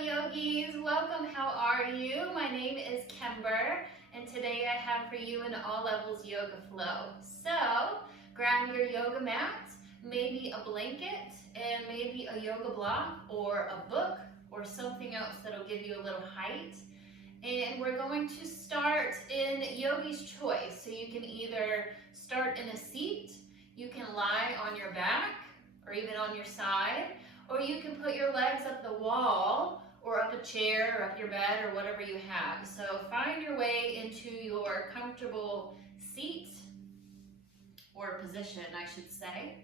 yogis, welcome. How are you? My name is Kember, and today I have for you an all levels yoga flow. So grab your yoga mat, maybe a blanket, and maybe a yoga block or a book or something else that'll give you a little height. And we're going to start in yogi's choice. So you can either start in a seat, you can lie on your back or even on your side, or you can put your legs up the wall or up a chair or up your bed or whatever you have. So find your way into your comfortable seat or position, I should say,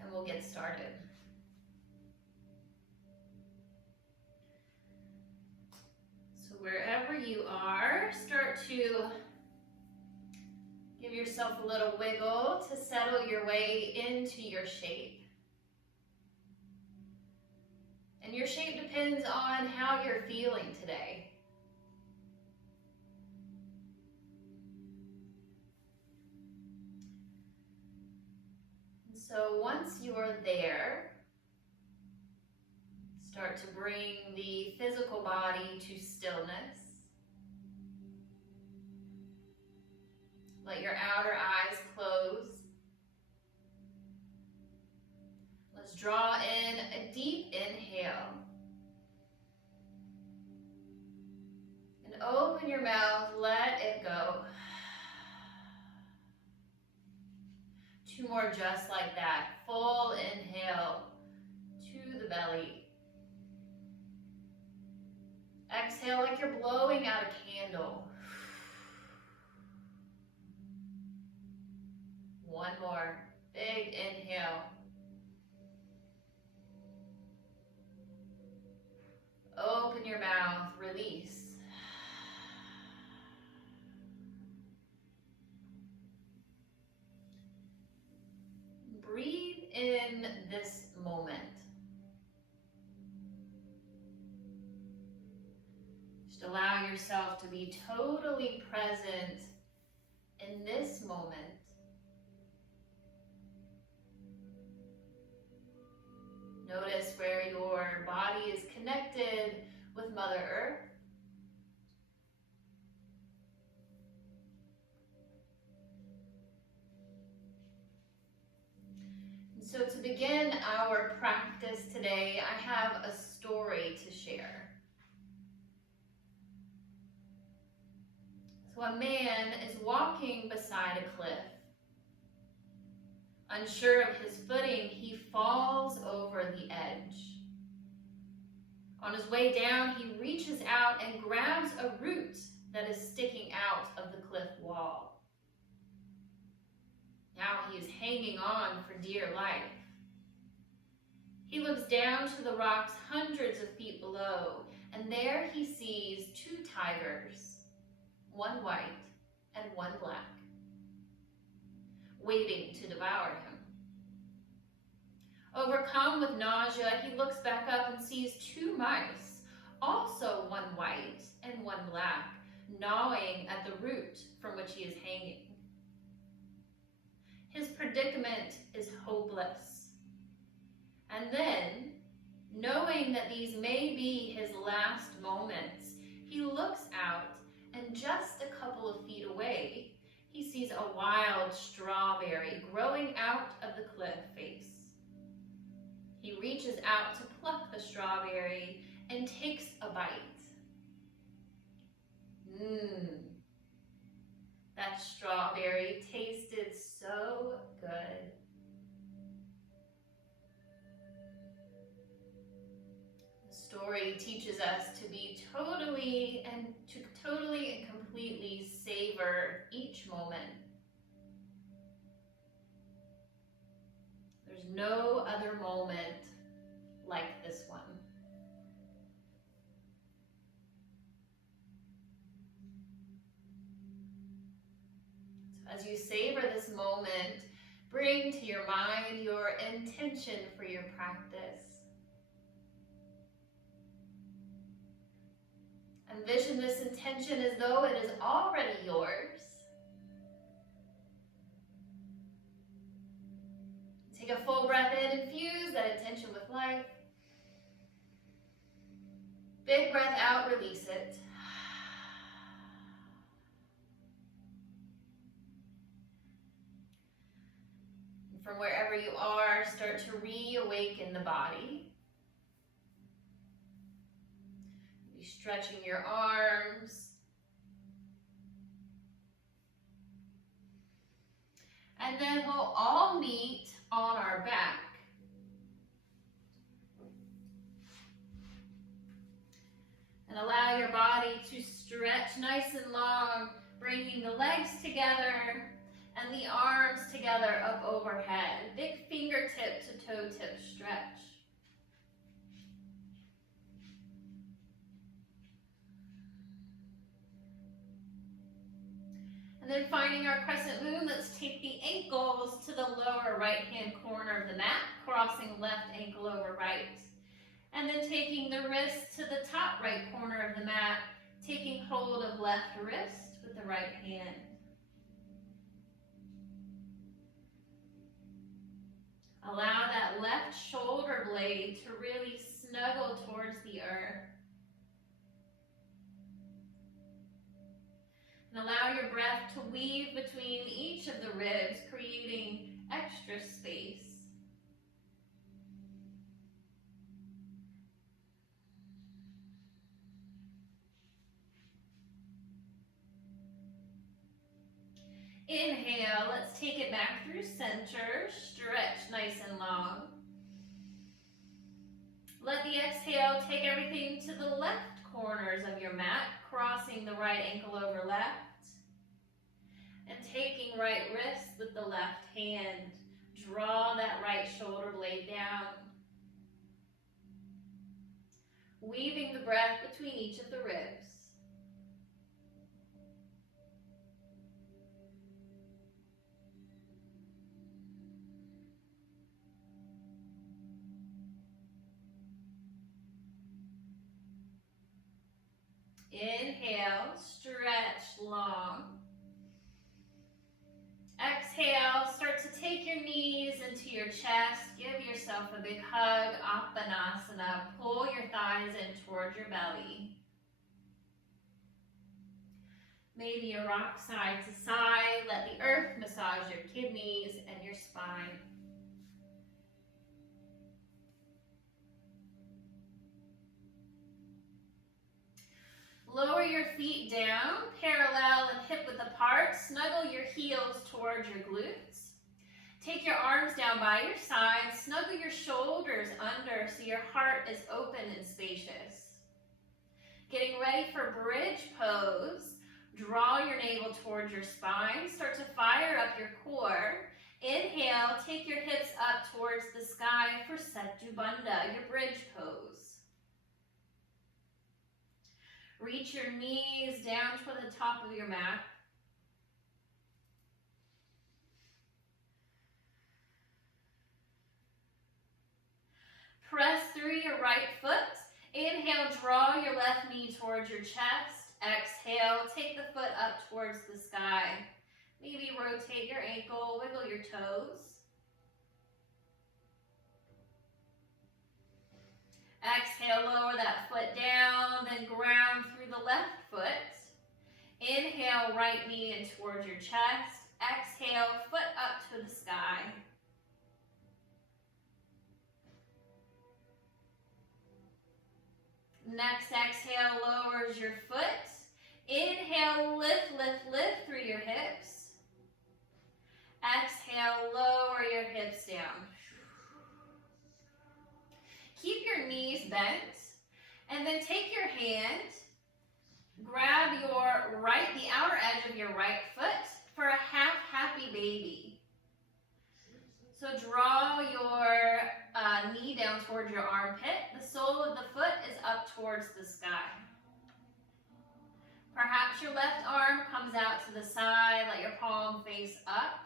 and we'll get started. So wherever you are, start to give yourself a little wiggle to settle your way into your shape. And your shape depends on how you're feeling today. And so once you're there, start to bring the physical body to stillness. Let your outer eyes close. Let's draw in a deep inhale. And open your mouth, let it go. 2 more just like that. Full inhale to the belly. Exhale like you're blowing out a candle. 1 more. Big inhale. Open your mouth, release. Breathe in this moment. Just allow yourself to be totally present in this moment. Notice where your body is connected with Mother Earth. And so to begin our practice today, I have a story to share. So a man is walking beside a cliff. Unsure of his footing, he falls over the edge. On his way down, he reaches out and grabs a root that is sticking out of the cliff wall. Now he is hanging on for dear life. He looks down to the rocks hundreds of feet below, and there he sees 2 tigers, 1 white and 1 black, waiting to devour him. Overcome with nausea, he looks back up and sees 2 mice, also 1 white and 1 black, gnawing at the root from which he is hanging. His predicament is hopeless. And then, knowing that these may be his last moments, he looks out, and just a couple of feet away, he sees a wild strawberry growing out of the cliff face. He reaches out to pluck the strawberry and takes a bite. That strawberry tasted so good. The story teaches us to be totally and completely savor each moment. There's no other moment like this one. So as you savor this moment, bring to your mind your intention for your practice. Envision this intention as though it is already yours. Take a full breath in, infuse that intention with life. Big breath out, release it. From wherever you are, start to reawaken the body. Be stretching your arms. And then we'll all meet on our back. And allow your body to stretch nice and long, bringing the legs together and the arms together up overhead. Big fingertip to toe tip stretch. And then finding our crescent moon, let's take the ankles to the lower right-hand corner of the mat, crossing left ankle over right. And then taking the wrist to the top right corner of the mat, taking hold of left wrist with the right hand. Allow that left shoulder blade to really snuggle towards the earth. And allow your breath to weave between each of the ribs, creating extra space. Inhale, let's take it back through center, stretch nice and long. Let the exhale take everything to the left corners of your mat, crossing the right ankle over left. And taking right wrist with the left hand, draw that right shoulder blade down. Weaving the breath between each of the ribs. Inhale, stretch long. Exhale, start to take your knees into your chest. Give yourself a big hug, Appanasana. Pull your thighs in towards your belly. Maybe you rock side to side. Let the earth massage your kidneys and your spine. Lower your feet down, parallel and hip width apart. Snuggle your heels towards your glutes. Take your arms down by your sides. Snuggle your shoulders under so your heart is open and spacious. Getting ready for bridge pose. Draw your navel towards your spine. Start to fire up your core. Inhale, take your hips up towards the sky for Setu Bandha, your bridge pose. Reach your knees down toward the top of your mat. Press through your right foot. Inhale, draw your left knee towards your chest. Exhale, take the foot up towards the sky. Maybe rotate your ankle, wiggle your toes. Exhale, lower that foot down, then ground through the left foot. Inhale, right knee in towards your chest. Exhale, foot up to the sky. Next exhale lowers your foot. Inhale, lift, lift, lift through your hips. Exhale, lower your hips down. Keep your knees bent, and then take your hand, grab the outer edge of your right foot for a half happy baby. So draw your knee down towards your armpit. The sole of the foot is up towards the sky. Perhaps your left arm comes out to the side, let your palm face up.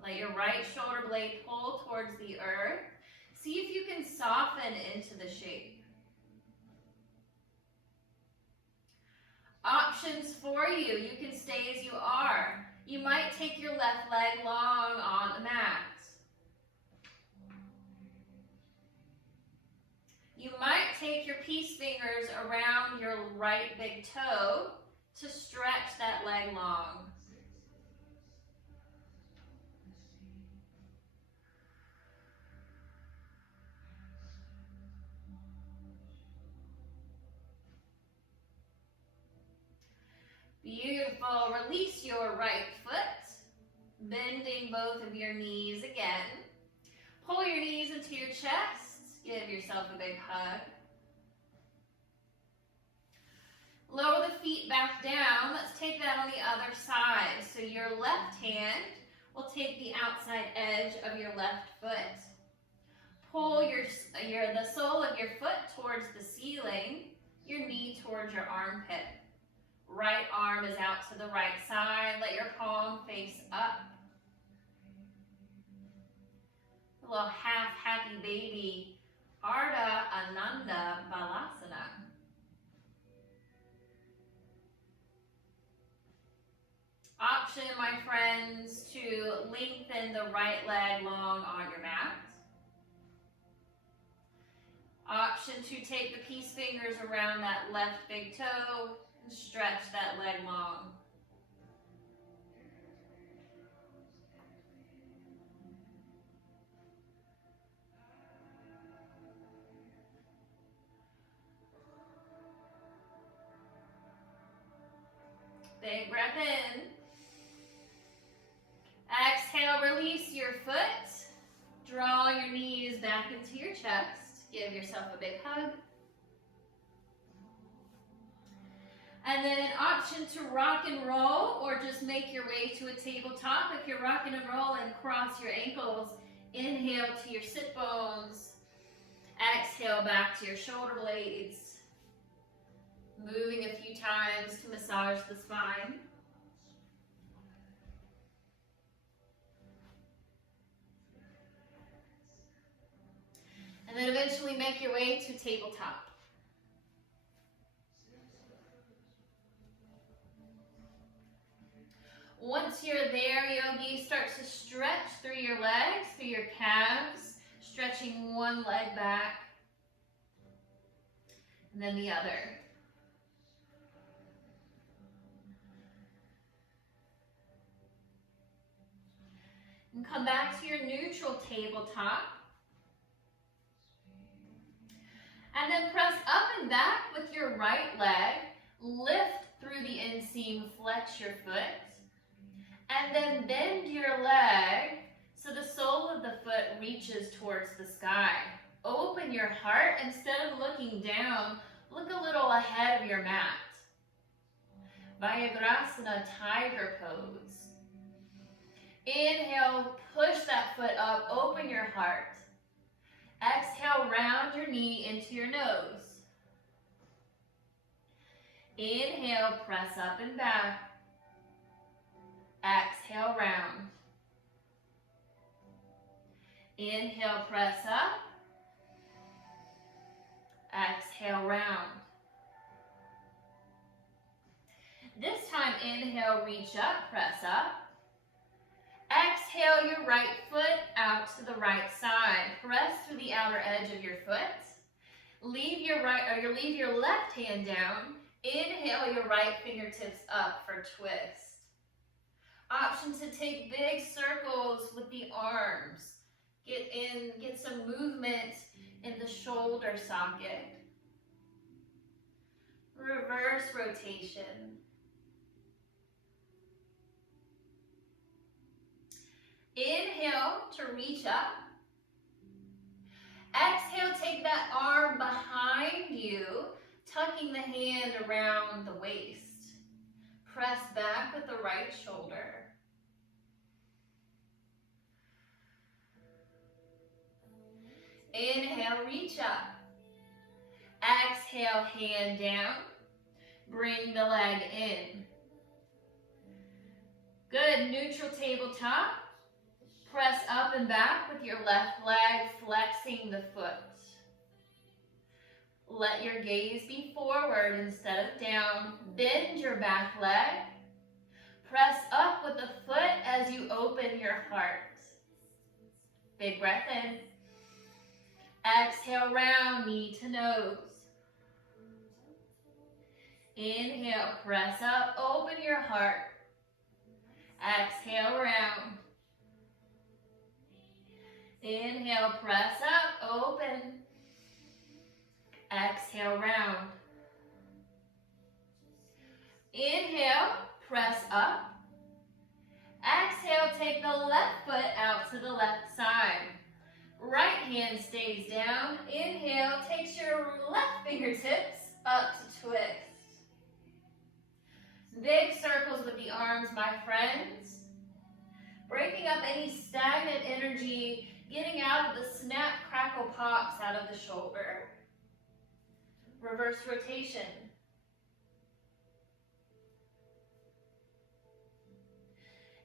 Let your right shoulder blade pull towards the earth. See if you can soften into the shape. Options for you. You can stay as you are. You might take your left leg long on the mat. You might take your peace fingers around your right big toe to stretch that leg long. Beautiful. Release your right foot, bending both of your knees again. Pull your knees into your chest. Give yourself a big hug. Lower the feet back down. Let's take that on the other side. So your left hand will take the outside edge of your left foot. Pull the sole of your foot towards the ceiling, your knee towards your armpit. Right arm is out to the right side. Let your palm face up. A little half happy baby, Ardha Ananda Balasana. Option, my friends, to lengthen the right leg long on your mat. Option to take the peace fingers around that left big toe and stretch that leg long. Big breath in. Exhale, release your foot. Draw your knees back into your chest. Give yourself a big hug. And then an option to rock and roll or just make your way to a tabletop. If you're rocking and rolling, cross your ankles. Inhale to your sit bones. Exhale back to your shoulder blades. Moving a few times to massage the spine. And then eventually make your way to tabletop. Once you're there, yogi, start to stretch through your legs, through your calves, stretching one leg back, and then the other. And come back to your neutral tabletop. And then press up and back with your right leg. Lift through the inseam, flex your foot. And then bend your leg so the sole of the foot reaches towards the sky. Open your heart. Instead of looking down, look a little ahead of your mat. Vajragasana, tiger pose. Inhale, push that foot up, open your heart. Exhale, round your knee into your nose. Inhale, press up and back. Exhale, round. Inhale, press up. Exhale, round. This time, inhale, reach up, press up. Exhale your right foot out to the right side. Press through the outer edge of your foot. Leave your left hand down. Inhale your right fingertips up for twist. Option to take big circles with the arms. Get some movement in the shoulder socket. Reverse rotation. Inhale to reach up. Exhale, take that arm behind you, tucking the hand around the waist. Press back with the right shoulder. Inhale, reach up. Exhale, hand down. Bring the leg in. Good, neutral tabletop. Press up and back with your left leg, flexing the foot. Let your gaze be forward instead of down. Bend your back leg. Press up with the foot as you open your heart. Big breath in. Exhale, round, knee to nose. Inhale, press up, open your heart. Exhale, round. Inhale, press up, open. Exhale, round. Inhale, press up. Exhale, take the left foot out to the left side. Right hand stays down. Inhale, takes your left fingertips up to twist. Big circles with the arms, my friends. Breaking up any stagnant energy, getting out of the snap, crackle, pops out of the shoulder. Reverse rotation.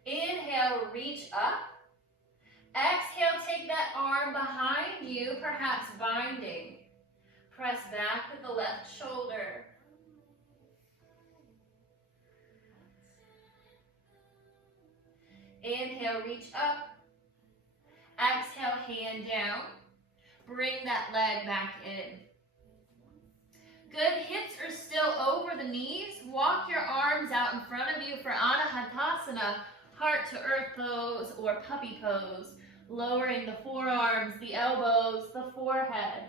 Inhale, reach up. Exhale, take that arm behind you, perhaps binding. Press back with the left shoulder. Inhale, reach up. Exhale, hand down. Bring that leg back in. Good, hips are still over the knees. Walk your arms out in front of you for Anahatasana, heart to earth pose or puppy pose. Lowering the forearms, the elbows, the forehead.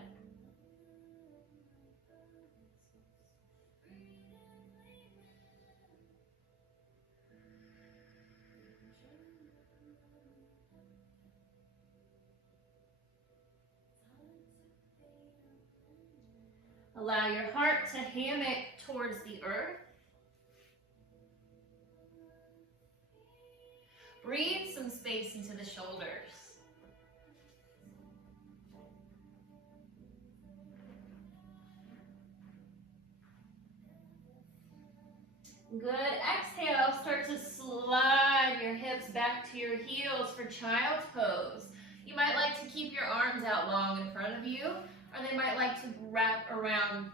Allow your heart to hammock towards the earth. Breathe some space into the shoulders. Good. Exhale, start to slide your hips back to your heels for child's pose. You might like to keep your arms out long in front of you, or they might like to wrap around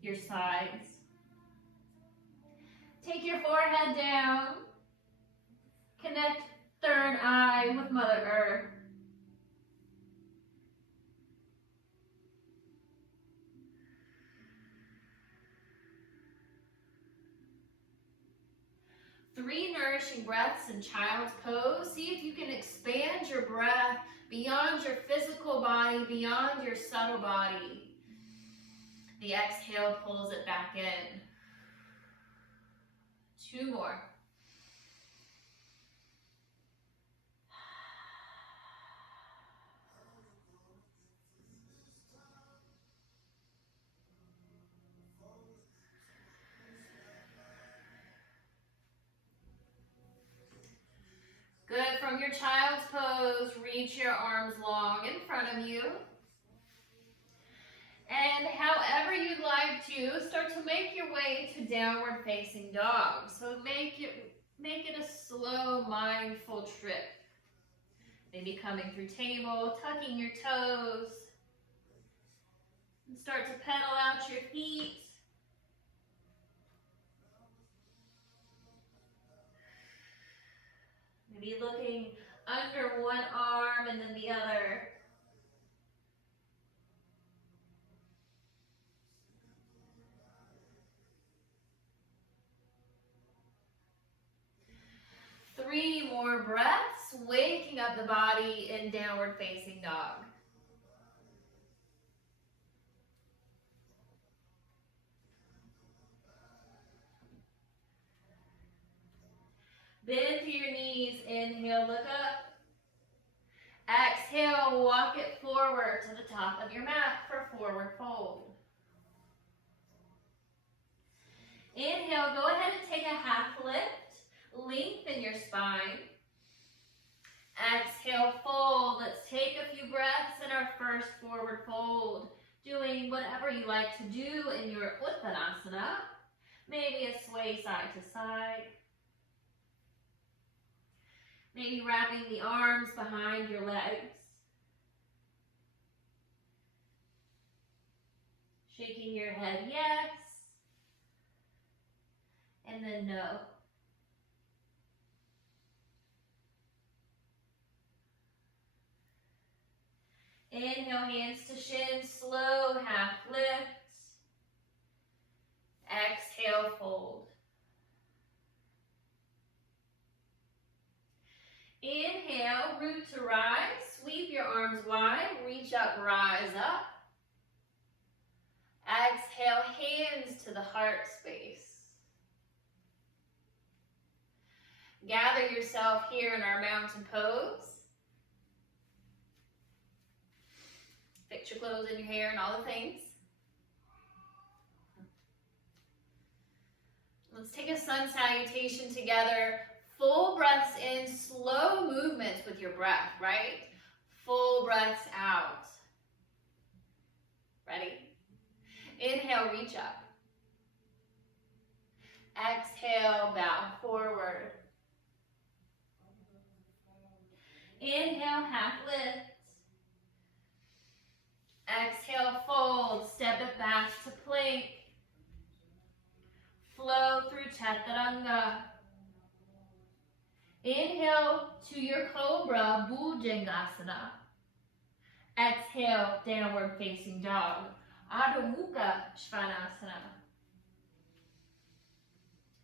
your sides. Take your forehead down. Connect third eye with Mother Earth. Three nourishing breaths in child's pose. See if you can expand your breath beyond your physical body, beyond your subtle body. The exhale pulls it back in. Two more. Good. From your child's pose, reach your arms long in front of you. And however you'd like to, start to make your way to downward facing dog. So make it a slow, mindful trip. Maybe coming through table, tucking your toes. And start to pedal out your feet. Maybe looking under one arm and then the other. Three more breaths, waking up the body in downward facing dog. Bend to your knees, inhale, look up. Exhale, walk it forward to the top of your mat for forward fold. Inhale, go ahead and take a half lift. Lengthen your spine. Exhale, fold. Let's take a few breaths in our first forward fold. Doing whatever you like to do in your Uttanasana. Maybe a sway side to side. Maybe wrapping the arms behind your legs. Shaking your head yes. And then no. Inhale, hands to shin, slow half lift. Exhale, fold. Inhale, root to rise. Sweep your arms wide, reach up, rise up. Exhale, hands to the heart space. Gather yourself here in our mountain pose. Fix your clothes and your hair and all the things. Let's take a sun salutation together. Full breaths in, slow movements with your breath, right? Full breaths out. Ready? Inhale, reach up. Exhale, bow forward. Inhale, half lift. Exhale, fold. Step it back to plank. Flow through Chaturanga. Inhale to your Cobra, Bhujangasana. Exhale, downward facing dog, Adho Mukha Svanasana.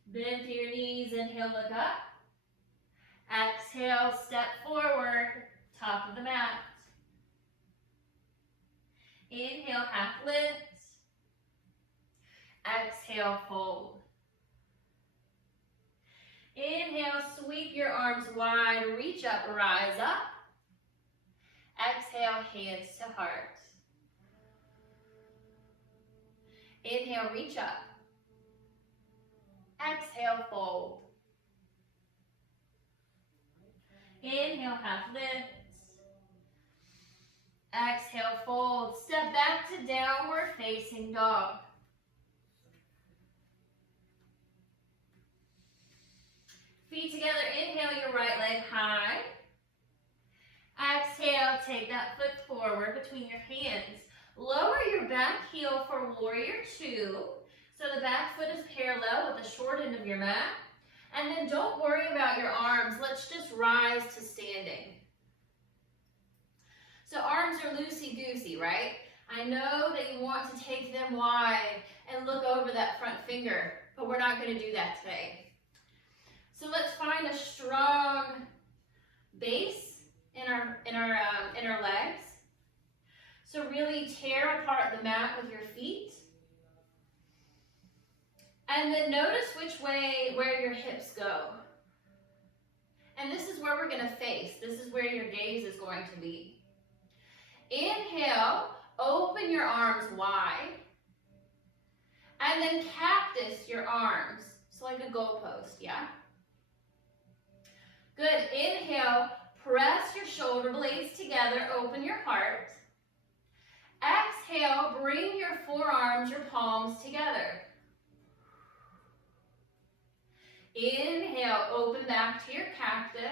Bend through your knees, inhale, look up. Exhale, step forward, top of the mat. Inhale, half lift. Exhale, fold. Inhale, sweep your arms wide, reach up, rise up. Exhale, hands to heart. Inhale, reach up. Exhale, fold. Inhale, half lift. Exhale, fold. Step back to downward facing dog. Feet together, inhale your right leg high. Exhale, take that foot forward between your hands. Lower your back heel for warrior two. So the back foot is parallel with the short end of your mat. And then don't worry about your arms. Let's just rise to standing. So arms are loosey-goosey, right? I know that you want to take them wide and look over that front finger, but we're not going to do that today. So let's find a strong base in our legs. So really tear apart the mat with your feet. And then notice where your hips go. And this is where we're going to face. This is where your gaze is going to be. Inhale, open your arms wide. And then cactus your arms. So like a goalpost, yeah? Good. Inhale, press your shoulder blades together, open your heart. Exhale, bring your forearms, your palms together. Inhale, open back to your cactus.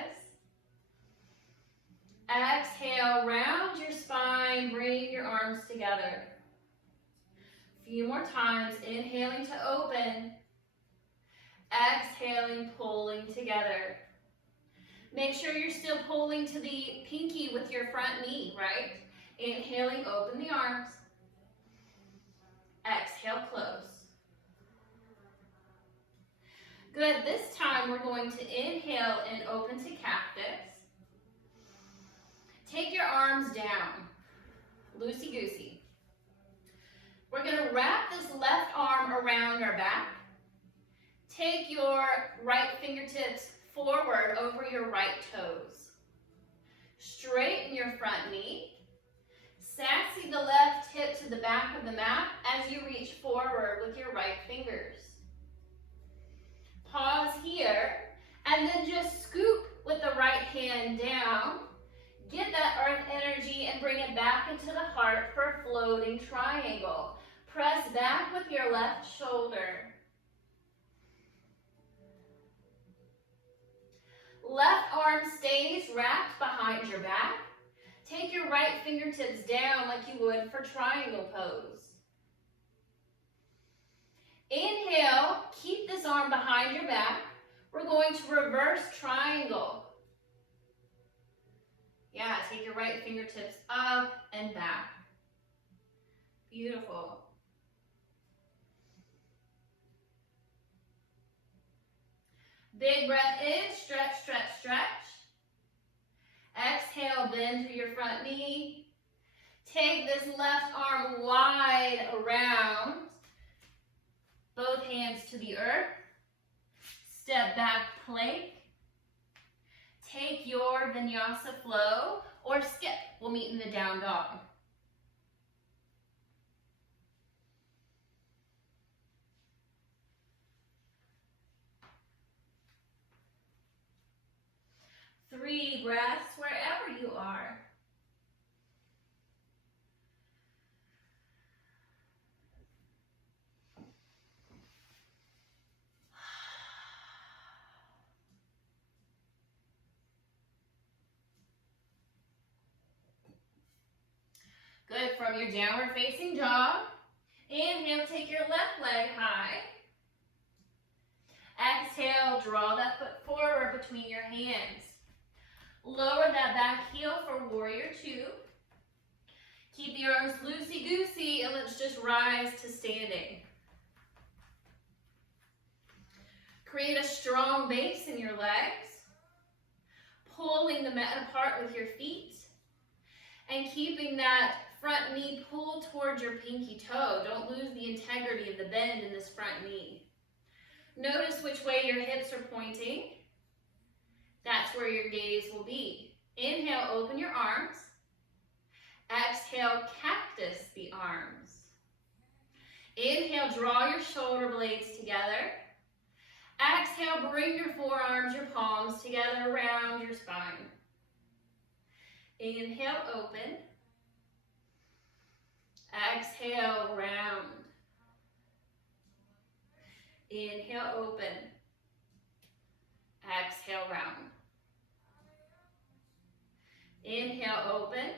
Exhale, round your spine, bring your arms together. A few more times, inhaling to open. Exhaling, pulling together. Make sure you're still pulling to the pinky with your front knee, right? Inhaling, open the arms. Exhale, close. Good. This time we're going to inhale and open to cactus. Take your arms down, loosey-goosey. We're going to wrap this left arm around our back. Take your right fingertips forward over your right toes. Straighten your front knee. Sassy the left hip to the back of the mat as you reach forward with your right fingers. Pause here, and then just scoop with the right hand down. Get that earth energy and bring it back into the heart for a floating triangle. Press back with your left shoulder. Left arm stays wrapped behind your back. Take your right fingertips down like you would for triangle pose. Inhale, keep this arm behind your back. We're going to reverse triangle. Yeah, take your right fingertips up and back. Beautiful. Big breath in, stretch, stretch, stretch. Exhale, bend through your front knee. Take this left arm wide around. Both hands to the earth. Step back, plank. Take your vinyasa flow or skip. We'll meet in the down dog. Three breaths wherever you are. Good, from your downward facing dog, inhale, take your left leg high. Exhale, draw that foot forward between your hands. Lower that back heel for warrior two. Keep the arms loosey-goosey and let's just rise to standing. Create a strong base in your legs, pulling the mat apart with your feet and keeping that front knee pulled towards your pinky toe. Don't lose the integrity of the bend in this front knee. Notice which way your hips are pointing. That's where your gaze will be. Inhale, open your arms. Exhale, cactus the arms. Inhale, draw your shoulder blades together. Exhale, bring your forearms, your palms together around your spine. Inhale, open. Exhale, round. Inhale, open. Exhale, round. Inhale, open.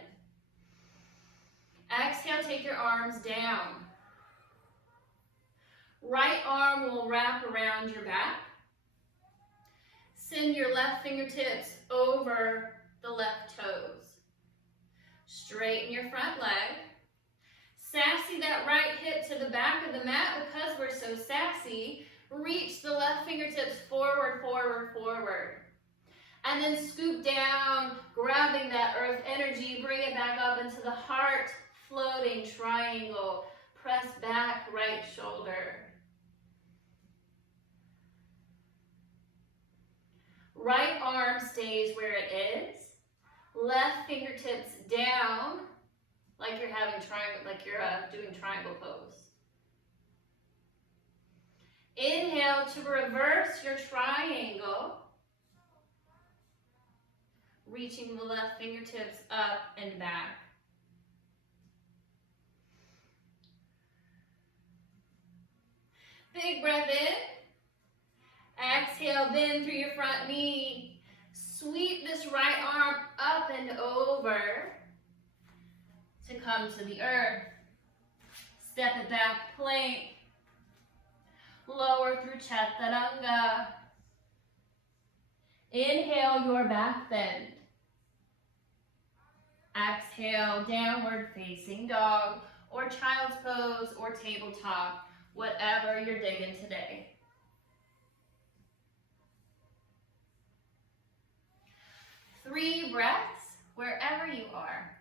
Exhale, take your arms down. Right arm will wrap around your back. Send your left fingertips over the left toes. Straighten your front leg. Sassy that right hip to the back of the mat. Because we're so sassy, reach the left fingertips forward, forward, forward. And then scoop down, grabbing that earth energy, bring it back up into the heart, floating triangle. Press back, right shoulder. Right arm stays where it is. Left fingertips down, like you're having triangle, like you're doing triangle pose. Inhale to reverse your triangle. Reaching the left fingertips up and back. Big breath in. Exhale, bend through your front knee. Sweep this right arm up and over to come to the earth. Step it back, plank. Lower through chaturanga. Inhale your back bend. Exhale, downward facing dog or child's pose or tabletop, whatever you're digging today. Three breaths wherever you are.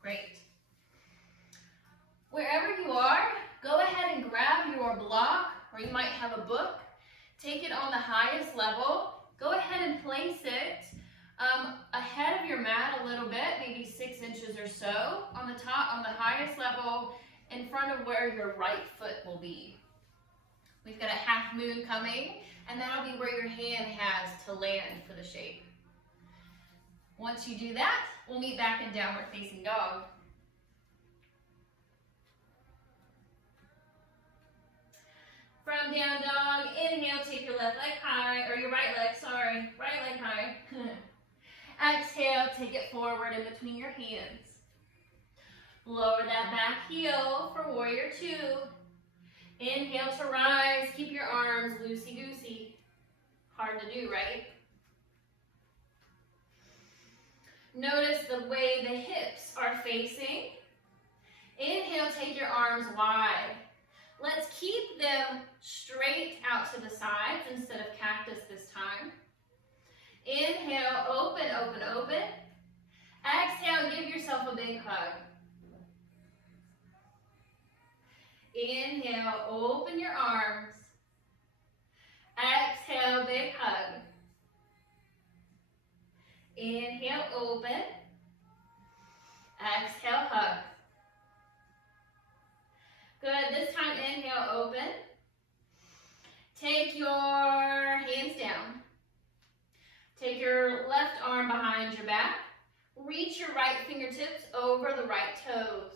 Great. Wherever you are, go ahead and grab your block, or you might have a book. Take it on the highest level. Go ahead and place it ahead of your mat a little bit, maybe 6 inches or so, on the top, on the highest level, in front of where your right foot will be. We've got a half moon coming, and that'll be where your hand has to land for the shape. Once you do that, we'll meet back in downward facing dog. From down dog, inhale, take your left leg high, or your right leg, sorry, right leg high. Exhale, take it forward in between your hands. Lower that back heel for warrior two. Inhale to rise. Keep your arms loosey-goosey. Hard to do, right? Notice the way the hips are facing. Inhale, take your arms wide. Let's keep them straight out to the sides instead of cactus this time. Inhale, open, open, open. Exhale, give yourself a big hug. Inhale, open your arms. Exhale, big hug. Inhale, open. Exhale, hug. Good, this time inhale, open. Take your hands down. Take your left arm behind your back. Reach your right fingertips over the right toes.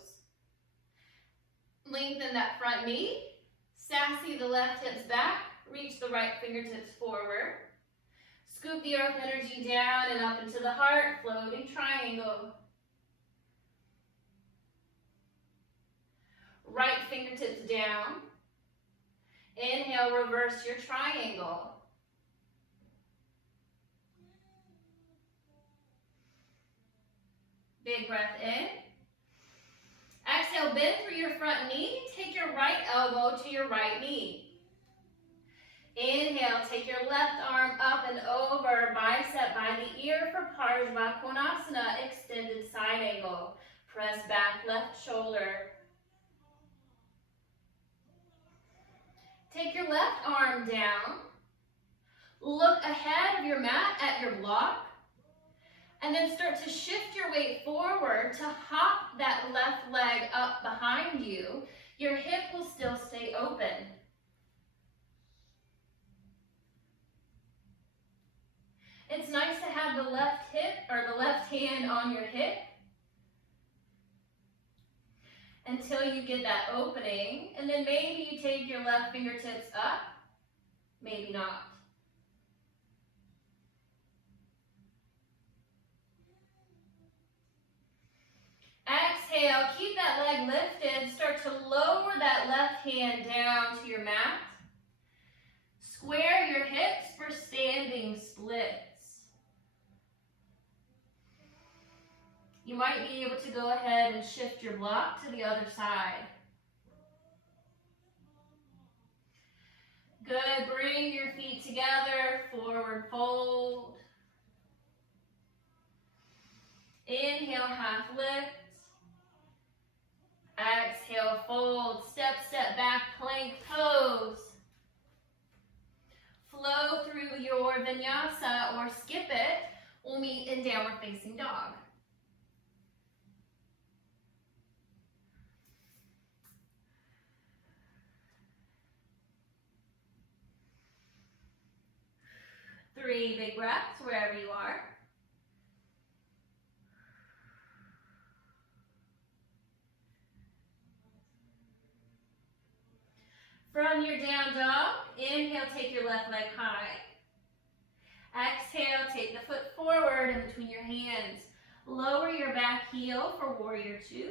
Lengthen that front knee. Sassy the left hips back. Reach the right fingertips forward. Scoop the earth energy down and up into the heart. Floating triangle. Right fingertips down. Inhale, reverse your triangle. Big breath in. Exhale, bend through your front knee. Take your right elbow to your right knee. Inhale, take your left arm up and over, bicep by the ear for Parsva Konasana, extended side angle. Press back left shoulder. Take your left arm down. Look ahead of your mat at your block. And then start to shift your weight forward to hop that left leg up behind you. Your hip will still stay open. It's nice to have the left hip or the left hand on your hip until you get that opening. And then maybe you take your left fingertips up, maybe not. Exhale, keep that leg lifted. Start to lower that left hand down to your mat. Square your hips for standing splits. You might be able to go ahead and shift your block to the other side. Good, bring your feet together, forward fold. Inhale, half lift. Exhale, fold, step, step back, plank pose. Flow through your vinyasa or skip it. We'll meet in downward facing dog. Three big breaths wherever you are. From your down dog, inhale, take your left leg high. Exhale, take the foot forward in between your hands. Lower your back heel for warrior two.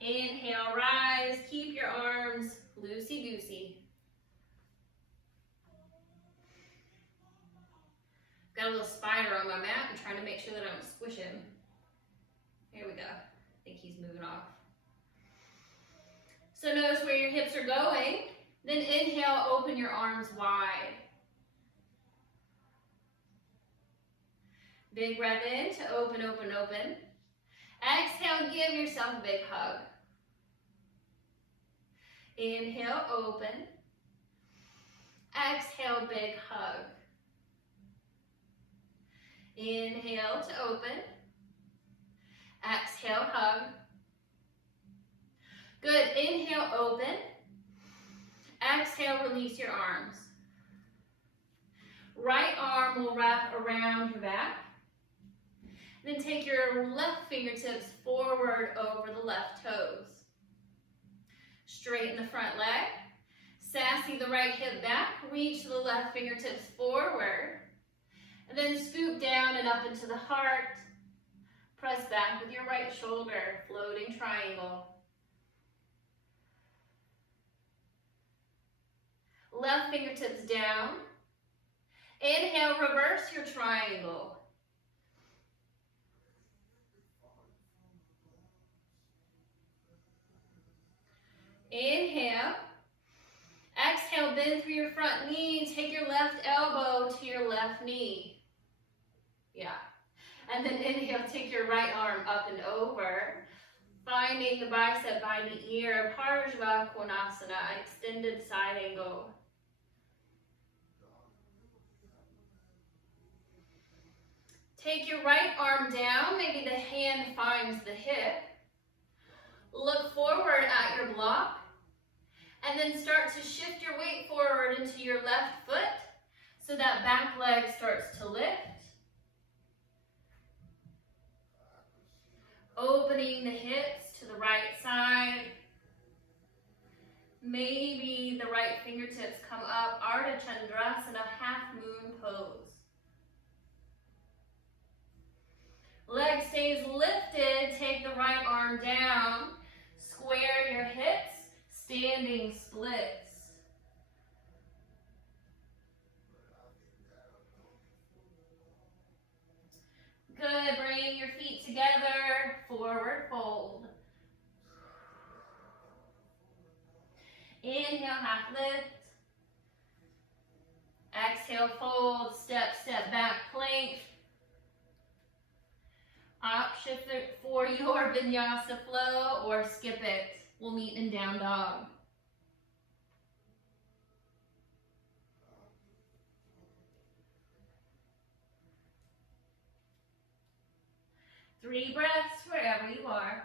Inhale, rise. Keep your arms loosey-goosey. Got a little spider on my mat. I'm trying to make sure that I don't squish him. Here we go. I think he's moving off. So notice where your hips are going. Then inhale, open your arms wide. Big breath in to open, open, open. Exhale, give yourself a big hug. Inhale, open. Exhale, big hug. Inhale to open. Exhale, hug. Good, inhale, open. Exhale, release your arms. Right arm will wrap around your back. Then take your left fingertips forward over the left toes. Straighten the front leg. Sassy the right hip back. Reach the left fingertips forward. And then scoop down and up into the heart. Press back with your right shoulder, floating triangle. Left fingertips down. Inhale, reverse your triangle. Inhale. Exhale, bend through your front knee. Take your left elbow to your left knee. Yeah. And then inhale, take your right arm up and over. Finding the bicep by the ear, Parsva Konasana, extended side angle. Take your right arm down, maybe the hand finds the hip. Look forward at your block, and then start to shift your weight forward into your left foot, so that back leg starts to lift. Opening the hips to the right side. Maybe the right fingertips come up, Ardha Chandrasana, half moon pose. Leg stays lifted, take the right arm down, square your hips, standing splits. Good, bring your feet together, forward fold. Inhale, half lift. Exhale, fold, step, step back, plank. Option for your vinyasa flow or skip it. We'll meet in down dog. Three breaths wherever you are.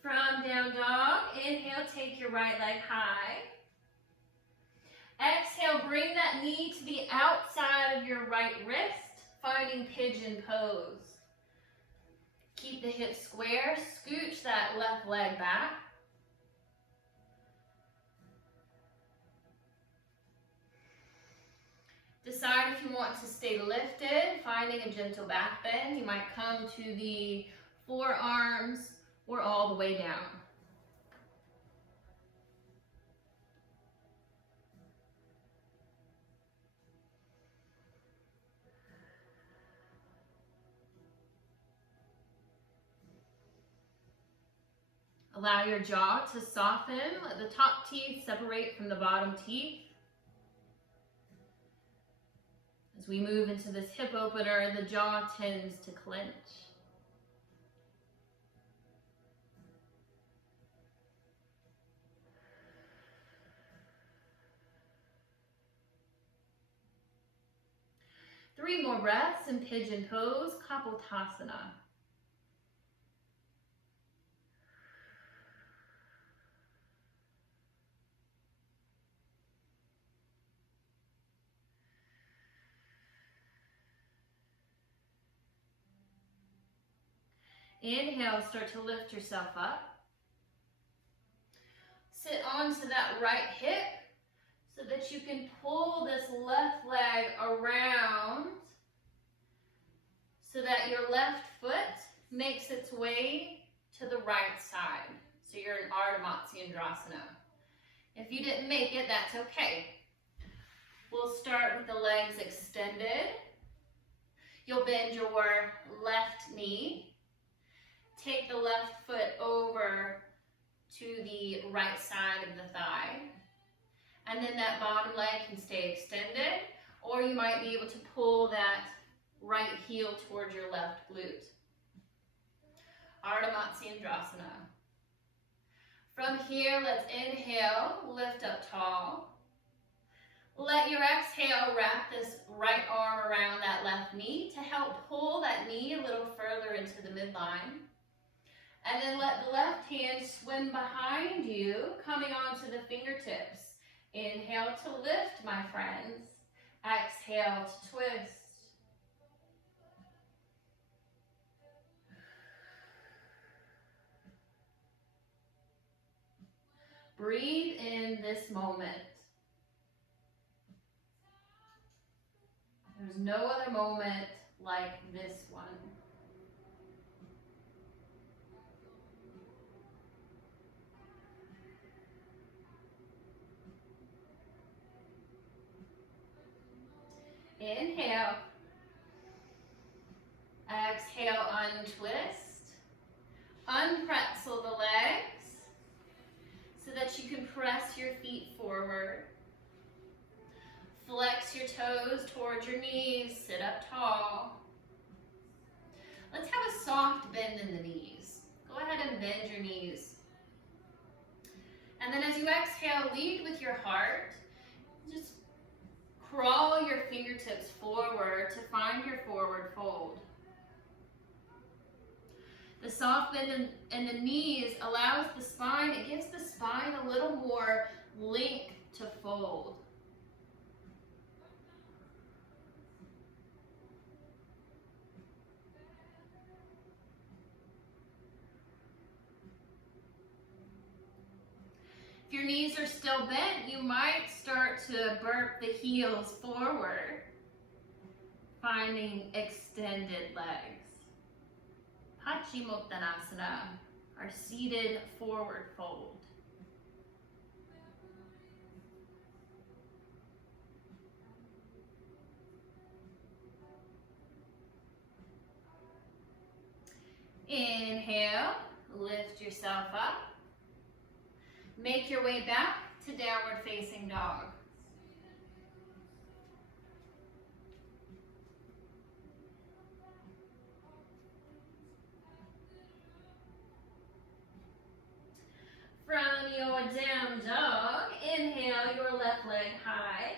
From down dog, inhale, take your right leg high. Exhale, bring that knee to the outside of your right wrist, finding pigeon pose. Keep the hips square, scooch that left leg back. Decide if you want to stay lifted, finding a gentle back bend. You might come to the forearms or all the way down. Allow your jaw to soften. Let the top teeth separate from the bottom teeth. As we move into this hip opener, the jaw tends to clench. Three more breaths in pigeon pose, Kapotasana. Inhale, start to lift yourself up. Sit onto that right hip so that you can pull this left leg around so that your left foot makes its way to the right side. So you're in Ardha Matsyendrasana. If you didn't make it, that's okay. We'll start with the legs extended. You'll bend your left knee. Take the left foot over to the right side of the thigh. And then that bottom leg can stay extended, or you might be able to pull that right heel towards your left glute. Ardha Matsyendrasana. From here, let's inhale, lift up tall. Let your exhale wrap this right arm around that left knee to help pull that knee a little further into the midline. And then let the left hand swim behind you, coming onto the fingertips. Inhale to lift, my friends. Exhale to twist. Breathe in this moment. There's no other moment like this one. Inhale. Exhale, untwist. Unpretzel the legs so that you can press your feet forward. Flex your toes towards your knees, sit up tall. Let's have a soft bend in the knees. Go ahead and bend your knees. And then as you exhale, lead with your heart. Just crawl your fingertips forward to find your forward fold. The soft bend in the knees allows the spine, it gives the spine a little more length to fold. If your knees are still bent, you might start to burp the heels forward, finding extended legs. Paschimottanasana, our seated forward fold. Inhale, lift yourself up. Make your way back to downward facing dog. From your down dog, inhale your left leg high.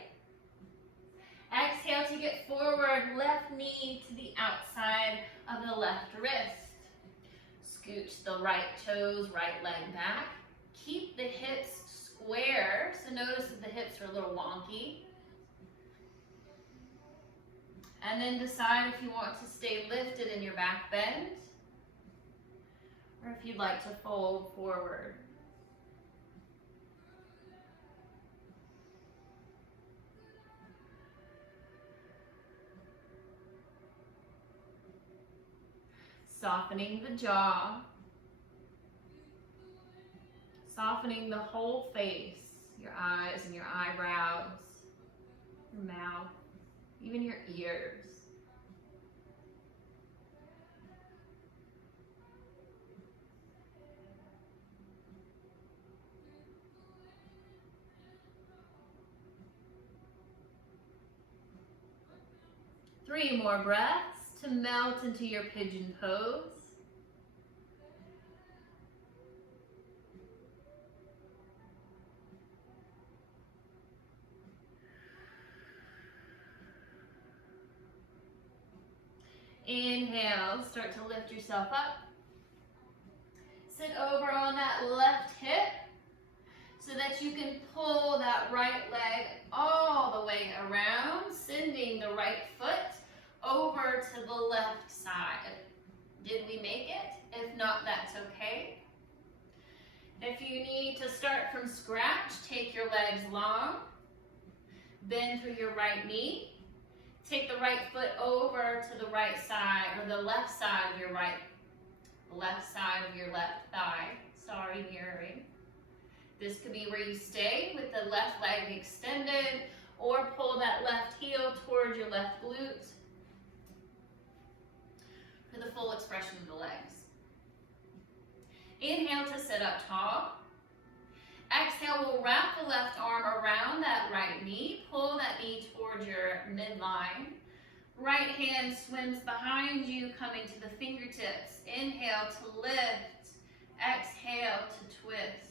Exhale to get forward, left knee to the outside of the left wrist. Scooch the right toes, right leg back. Keep the hips square, so notice that the hips are a little wonky. And then decide if you want to stay lifted in your back bend, or if you'd like to fold forward. Softening the jaw. Softening the whole face, your eyes and your eyebrows, your mouth, even your ears. Three more breaths to melt into your pigeon pose. Inhale, start to lift yourself up. Sit over on that left hip so that you can pull that right leg all the way around, sending the right foot over to the left side. Did we make it? If not, that's okay. If you need to start from scratch, take your legs long, bend through your right knee. Take the right foot over to the right side, or the left side of your left thigh. Sorry, mirroring. This could be where you stay with the left leg extended, or pull that left heel towards your left glute for the full expression of the legs. Inhale to sit up tall. Exhale, we'll wrap the left arm around that right knee. Pull that knee towards your midline. Right hand swims behind you, coming to the fingertips. Inhale to lift. Exhale to twist.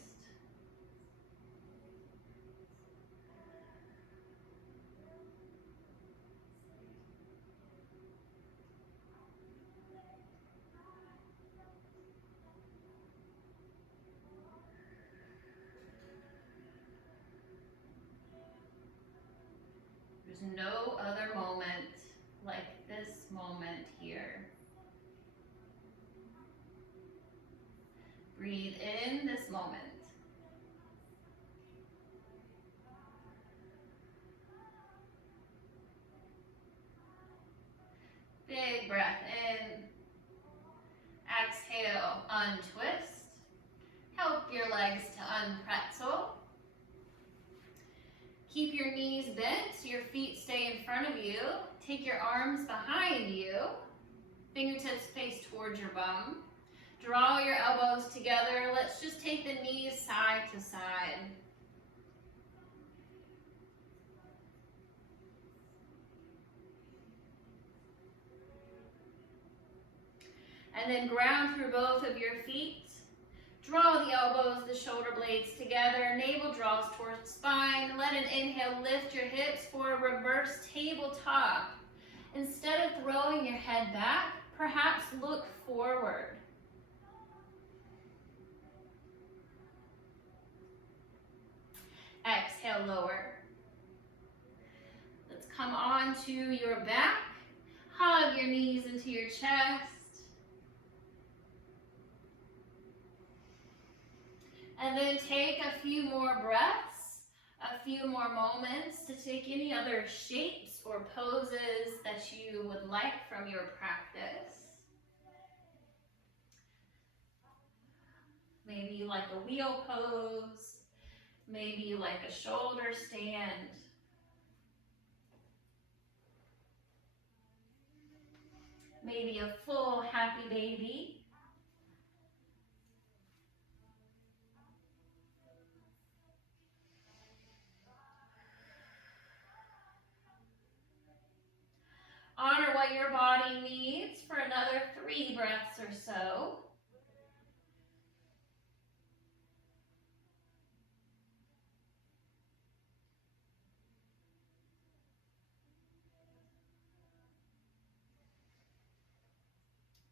There's no other moment like this moment here. Breathe in this moment. Keep your knees bent so your feet stay in front of you. Take your arms behind you. Fingertips face towards your bum. Draw your elbows together. Let's just take the knees side to side. And then ground through both of your feet. Draw the elbows, the shoulder blades together. Navel draws towards spine. Let an inhale lift your hips for a reverse tabletop. Instead of throwing your head back, perhaps look forward. Exhale, lower. Let's come onto your back. Hug your knees into your chest. And then take a few more breaths, a few more moments to take any other shapes or poses that you would like from your practice. Maybe you like a wheel pose. Maybe you like a shoulder stand. Maybe a full happy baby. Honor what your body needs for another 3 breaths or so.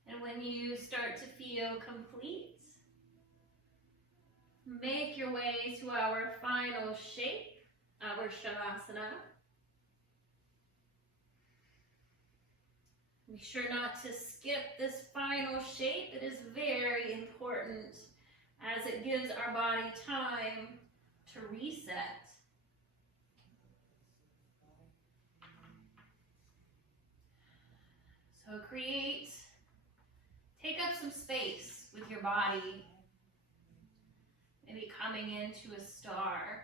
And when you start to feel complete, make your way to our final shape, our Shavasana. Be sure not to skip this final shape. It is very important as it gives our body time to reset. So take up some space with your body, maybe coming into a star.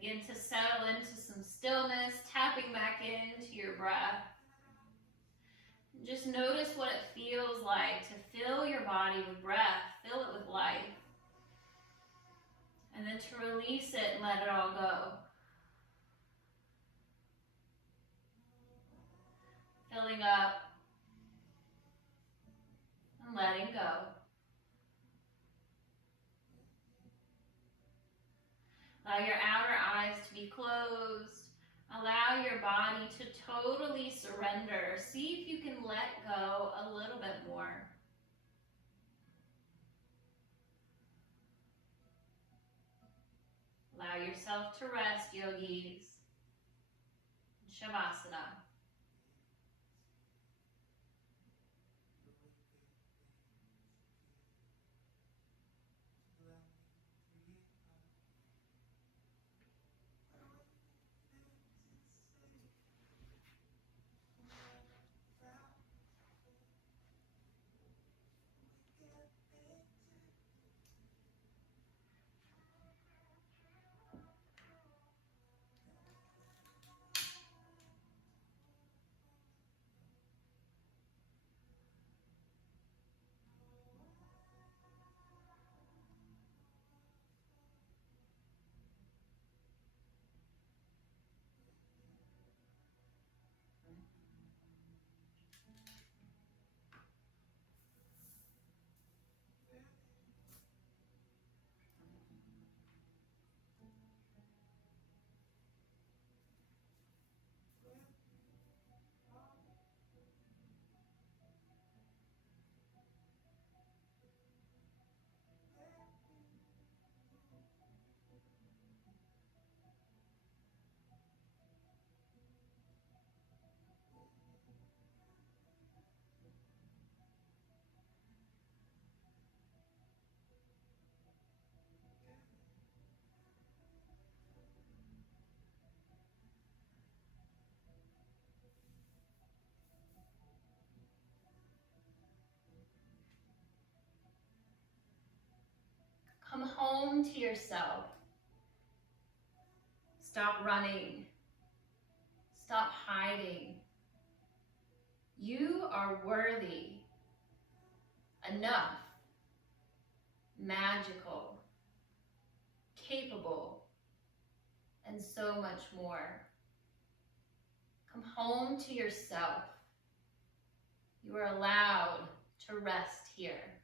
Begin to settle into some stillness, tapping back into your breath. Just notice what it feels like to fill your body with breath, fill it with life. And then to release it and let it all go. Filling up and letting go. Allow your outer eyes to be closed. Allow your body to totally surrender. See if you can let go a little bit more. Allow yourself to rest, yogis. Shavasana. home to yourself. Stop running. Stop hiding. You are worthy, enough, magical, capable, and so much more. Come home to yourself. You are allowed to rest here.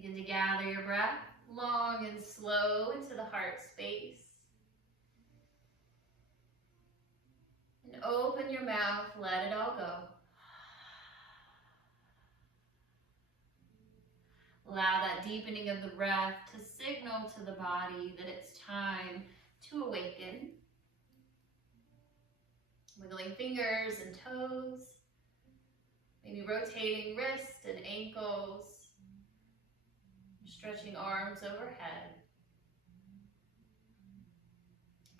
Begin to gather your breath long and slow into the heart space. And open your mouth, let it all go. Allow that deepening of the breath to signal to the body that it's time to awaken. Wiggling fingers and toes, maybe rotating wrists and ankles, stretching arms overhead.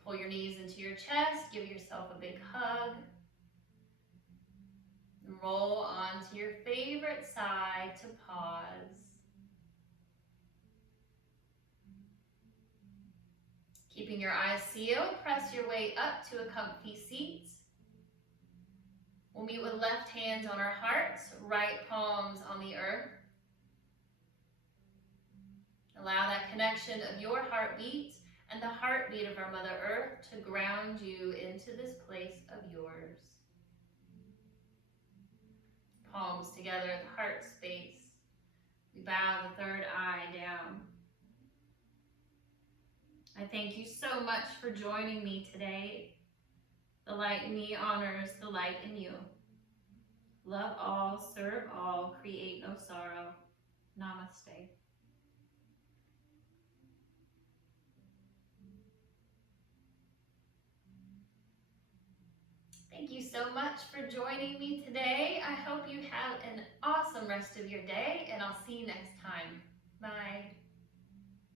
Pull your knees into your chest, give yourself a big hug. And roll onto your favorite side to pause. Keeping your eyes sealed, press your way up to a comfy seat. We'll meet with left hands on our hearts, right palms on the earth. Allow that connection of your heartbeat and the heartbeat of our Mother Earth to ground you into this place of yours. Palms together at the heart space. We bow the third eye down. I thank you so much for joining me today. The light in me honors the light in you. Love all, serve all, create no sorrow. Namaste. Thank you so much for joining me today. I hope you have an awesome rest of your day, and I'll see you next time. Bye.